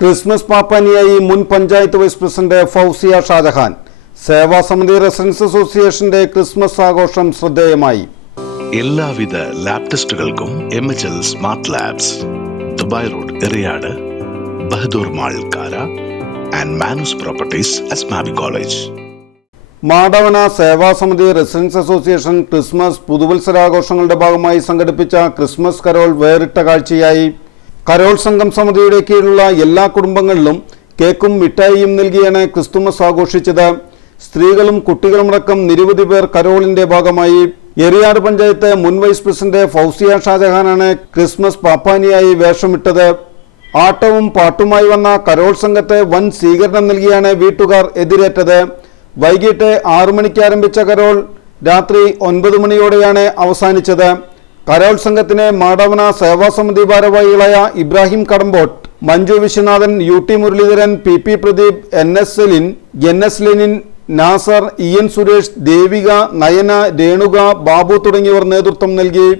Christmas പാപ്പാനിയായി മുൻ panchayat vice president Fousiya Shajahan. Sevasamithi residence അസോസിയേഷന്റെ ക്രിസ്മസ് ആഘോഷം ശ്രദ്ധേയമായി. എല്ലാവിധ ലാബ് ടെസ്റ്റുകൾക്കും MHL smart labs, Dubai road, Eriyad, Bahadur mall, Kara and Manus properties, Asmabi college. Madavana Sevasamithi residence association Christmas പുതുവത്സരാഘോഷങ്ങളുടെ ഭാഗമായി സംഘടിപ്പിച്ച ക്രിസ്മസ് കരോൾ വേറിട്ട കാഴ്ചയായി. കരോൾ സംഘം സമിതിയുടെ കീഴിലുള്ള എല്ലാ കുടുംബങ്ങളിലും കേക്കും മിഠായിയും നൽകിയാണ് ക്രിസ്തുമസ് ആഘോഷിച്ചത്. സ്ത്രീകളും കുട്ടികളുമടക്കം നിരവധി പേർ കരോളിന്റെ ഭാഗമായി. എറിയാട് പഞ്ചായത്ത് മുൻ വൈസ് പ്രസിഡന്റ് ഫൗസിയ ഷാജഹാനാണ് ക്രിസ്മസ് പാപ്പാനിയായി വേഷമിട്ടത്. ആട്ടവും പാട്ടുമായി വന്ന കരോൾ സംഘത്തെ വൻ സ്വീകരണം നൽകിയാണ് വീട്ടുകാർ എതിരേറ്റത്. വൈകിട്ട് 6 മണിക്ക് ആരംഭിച്ച കരോൾ രാത്രി 9 മണിയോടെയാണ് അവസാനിച്ചത്. കരോൾ സംഘത്തിന് മാടവന സേവാസമിതി ഭാരവാഹികളായ Ibrahim Kadampott, Manju Viswanathan, UT Muraleedharan, PP Pradeep, NS Celine, NS Lenin, Nasar, EN Suresh, Devika, Nayana, Renuka, Babu തുടങ്ങിയവർ നേതൃത്വം നൽകി.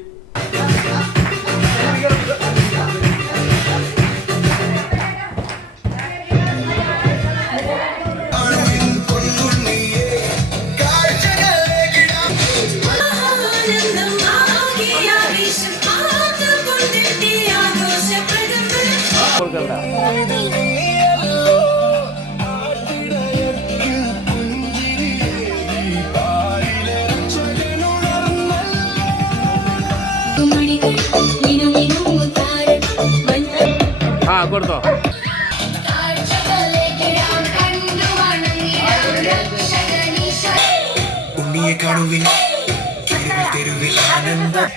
കൊടുത്തോ ഉണ്ണിയെ കാണുവിൻ തെരുവിൽ ആനന്ദം.